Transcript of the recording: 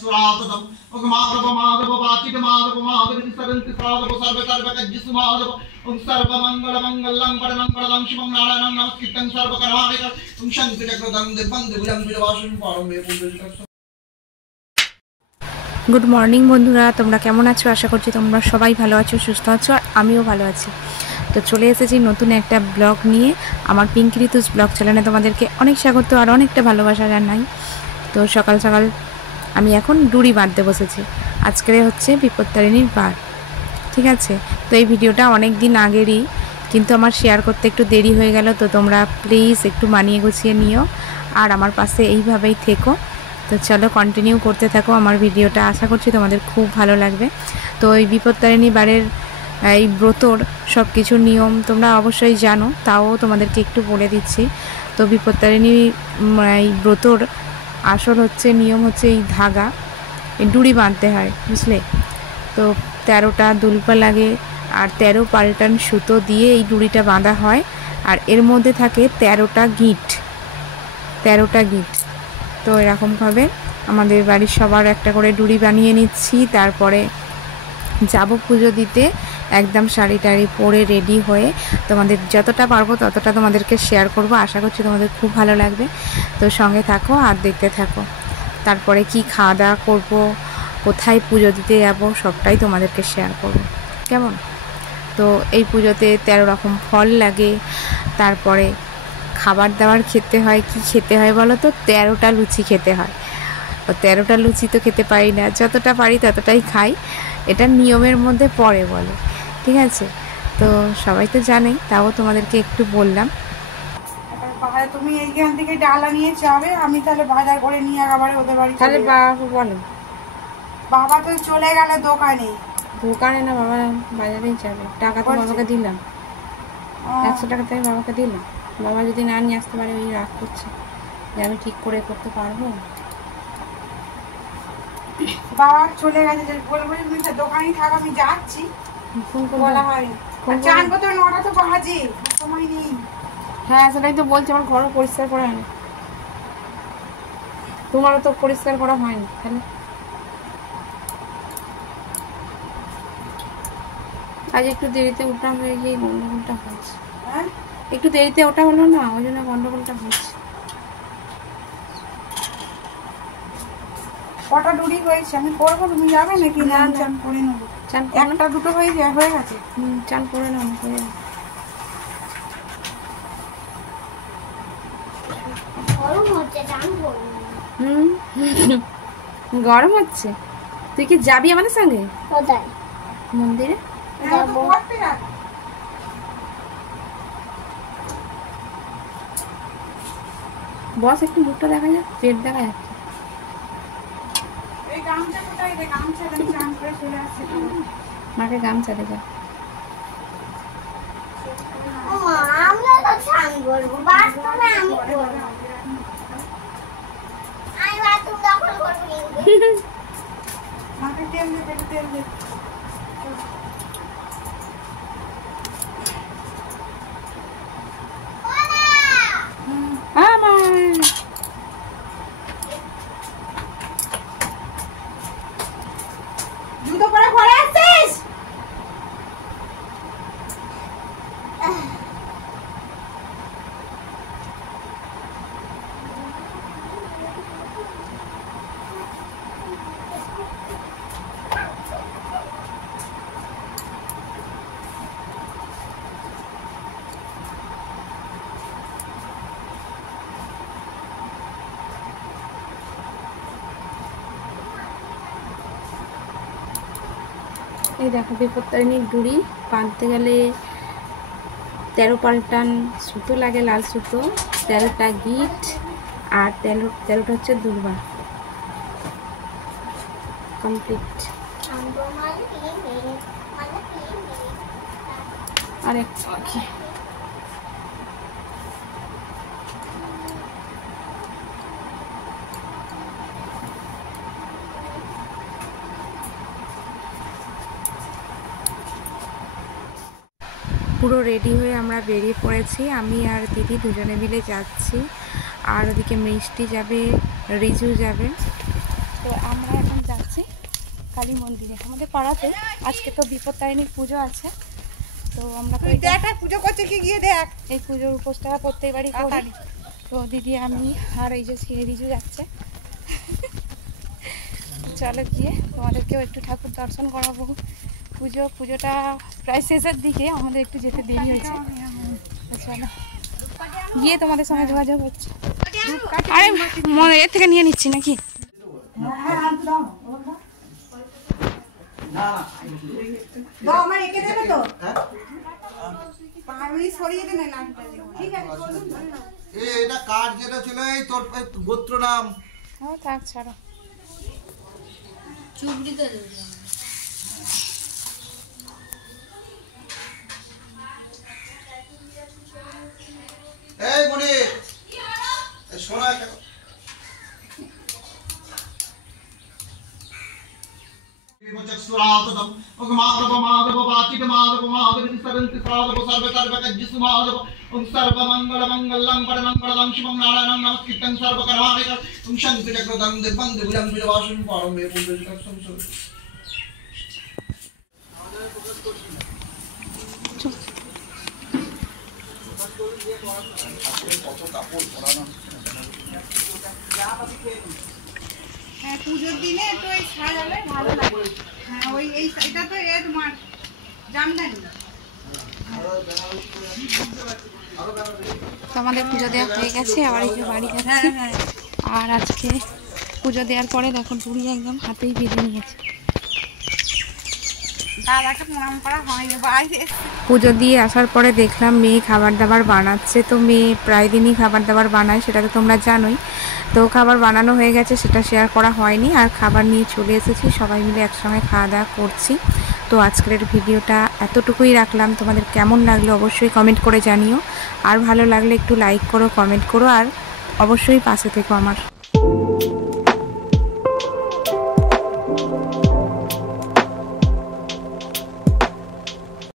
सुरातम ओम माधव माधव वाचिक माधव माधव सरंति साधव सर्व सर्वकज्ज सुमाधव ओम सर्व मंगल मंगलम परमंगलम शिवं नारायणं नमस्कृतं सर्व कर्माणि ओम शंकर चक्रधं दिव्यं दिव्यं विवासं परमे पुण्यं। गुड मर्निंग बंधुरा, তোমরা কেমন আছো? আশা করছি তোমরা সবাই ভালো আছো, সুস্থ আছো, আর আমিও ভালো আছি। তো চলে এসেছি নতুন একটা ব্লগ নিয়ে। আমার পিঙ্কি ঋতুস ব্লগ চ্যানেলে তোমাদেরকে অনেক স্বাগত আর অনেকটা ভালোবাসা জানাই। তো সকাল সকাল আমি এখন ডুরি বাঁধতে বসেছি। আজকে হচ্ছে বিপত্তারিণীর বার, ঠিক আছে? তো এই ভিডিওটা অনেক দিন আগেরই, কিন্তু আমার শেয়ার করতে একটু দেরি হয়ে গেল। তো তোমরা প্লিজ একটু মানিয়ে গুছিয়ে নিও আর আমার পাশে এইভাবেই থেকো। তো চলো কন্টিনিউ করতে থাকো আমার ভিডিওটা, আশা করছি তোমাদের খুব ভালো লাগবে। তো এই বিপত্তারিণী বারের এই ব্রতর সব কিছু নিয়ম তোমরা অবশ্যই জানো, তাও তোমাদেরকে একটু বলে দিচ্ছি। তো বিপত্তারিণী এই ব্রতর আসল হচ্ছে নিয়ম হচ্ছে এই ধাগা, এই ডুরি বাঁধতে হয়, বুঝলে? তো 13টা দুলপা লাগে আর 13 পাল্টান সুতো দিয়ে এই ডুরিটা বাঁধা হয়। আর এর মধ্যে থাকে 13টা গিঁট। তো এরকমভাবে আমাদের বাড়ির সবার একটা করে ডুরি বানিয়ে নিচ্ছি। তারপরে যাব পুজো দিতে, একদম শাড়ি টাড়ি পরে রেডি হয়ে তোমাদের যতটা পারবো ততটা তোমাদেরকে শেয়ার করব। আশা করছি তোমাদের খুব ভালো লাগবে। তো সঙ্গে থাকো আর দেখতে থাকো। তারপরে কি খাওয়া দাওয়া করবো, কোথায় পুজো দিতে যাব, সবটাই তোমাদেরকে শেয়ার করব, কেমন? তো এই পুজোতে 13 রকম ফল লাগে। তারপরে খাবার দাবার খেতে হয়। কি খেতে হয় বলো তো? 13টা লুচি খেতে হয়। ও 13টা লুচি তো খেতে পারি না, যতটা পারি ততটাই খাই। এটা নিয়মের মধ্যে পড়ে বলে, ঠিক আছে? তো সবাই তো জানেই, তাও তোমাদেরকে একটু বললাম। তুমি এইখান থেকে ডালা নিয়ে যাবে, আমি তাহলে বাজার করে নিয়ে আবার ওদের বাড়ি। তাহলে বাবা বলো। বাবা তো চলে গেল দোকানে না, বাবা বাজারেই যাবে। টাকা তো বাবাকে দিলাম, 100 টাকা থেকে বাবাকে দিলাম। বাবা যদি না নিয়ে আসতে পারে, ওই রাগ করছে যে আমি ঠিক করে করতে পারবো। বাবা চলে গেছে, বলবো দোকানেই থাক, আমি যাচ্ছি। বলা হয় চান করতে 9টা তো বাজে, সময় নেই। হ্যাঁ সেটাই তো বলছি, আমার ঘরও পরিষ্কার করা হয়নি, তোমারও তো পরিষ্কার করা হয়নি। তাহলে আজ একটু দেরিতে উঠা হয়ে গিয়ে গন্ডগোলটা হয়েছে। হ্যাঁ একটু দেরিতে ওটা হলো না, ওই জন্য গন্ডগোলটা হয়েছে। কটা ডুরি হয়েছে আমি করবো, তুমি যাবে নাকি? না চান করে নেবো। চান একটা দুটো হয়ে গেছে। চান করে নাও। গরম হচ্ছে। তুই কি যাবি আমাদের সঙ্গে? কোথায়? মন্দিরে যাবো। বস, একটু মুখটা দেখা যাক, পেট দেখা যাচ্ছে। মাকে গামছা দেখা। আমরা তো চান করবো, বাথরুমে আমি করবো। আমি বাথরুম দখল করবো। মাকে তেল দে, পেটে তেল দে। জুতো পরে ঘরে আসছিস? এই দেখো, বিপত্তারিণীর ডুরি বাঁধতে গেলে 13 পাল্টান সুতো লাগে, লাল সুতো, 13টা গিট আর 13টা হচ্ছে দুর্বা। কমপ্লিট। আর একটু বাকি। পুরো রেডি হয়ে আমরা বেরিয়ে পড়েছি। আমি আর দিদি দুজনে মিলে যাচ্ছি, আর ওদিকে মিষ্টি যাবে, রিজু যাবে। তো আমরা এখন কালী মন্দিরে আমাদের পাড়াতে। আজকে তো বিপত্তারিণীর পুজো আছে, তো আমরা তো পুজো করছে কি গিয়ে দেখ। এই পুজোর উপোসটা প্রত্যেকবারই করি। তো দিদি আমি আর এই যে রিজু যাচ্ছে। চলো গিয়ে তোমাদেরকেও একটু ঠাকুর দর্শন করাবো। পুজোটা প্রায় শেষের দিকে, আমাদের একটু যেতে দেরি হয়েছে। চলো গিয়ে তোমাদের সঙ্গে যোগাযোগ হচ্ছে। আরে এর থেকে নিয়ে নিচ্ছি নাকি? এটা কার্ড যেটা ছিল এই তোর গোত্র নাম। থাক ছাড়ো। চুবড়িতে এই মনি শোনা চক্ষুরাতদম ওম মাধব মাধব বাচিত মাধব মাধব সরন্তি সাধব সর্ব সর্বকজ্জিসু মাধব ওম সর্বমঙ্গল মঙ্গলং পরমঙ্গলং শিবং নারায়ণং নমস্কৃত্যং সর্বকর্মাণি ওম শঙ্কর চক্রধং দিব্যং দিব্যং বিলবাসুং পরমে পুণ্যজং সংসর। হ্যাঁ পুজোর দিনে একটু ওই সাজালে ভালো লাগে। হ্যাঁ ওই এটা তো তোমার জামদানি। তো আমাদের পুজো দেওয়া হয়ে গেছে, আবার এই যে বাড়ি যাচ্ছি। আর আজকে পুজো দেওয়ার পরে দেখো চুড়ি একদম হাতেই বেঁধে নিয়েছে। দাদাকে প্রণাম করা হয়নি, বাইরে পুজো দিয়ে আসার পরে দেখলাম মেয়ে খাবার দাবার বানাচ্ছে। তো মেয়ে প্রায় দিনই খাবার দাবার বানায়, সেটা তো তোমরা জানোই। তো খাবার বানানো হয়ে গেছে, সেটা শেয়ার করা হয়নি। আর খাবার নিয়ে চলে এসেছি, সবাই মিলে একসঙ্গে খাওয়া দাওয়া করছি। তো আজকের ভিডিওটা এতটুকুই রাখলাম। তোমাদের কেমন লাগলো অবশ্যই কমেন্ট করে জানিও। আর ভালো লাগলে একটু লাইক করো, কমেন্ট করো, আর অবশ্যই পাশে থেকো আমার।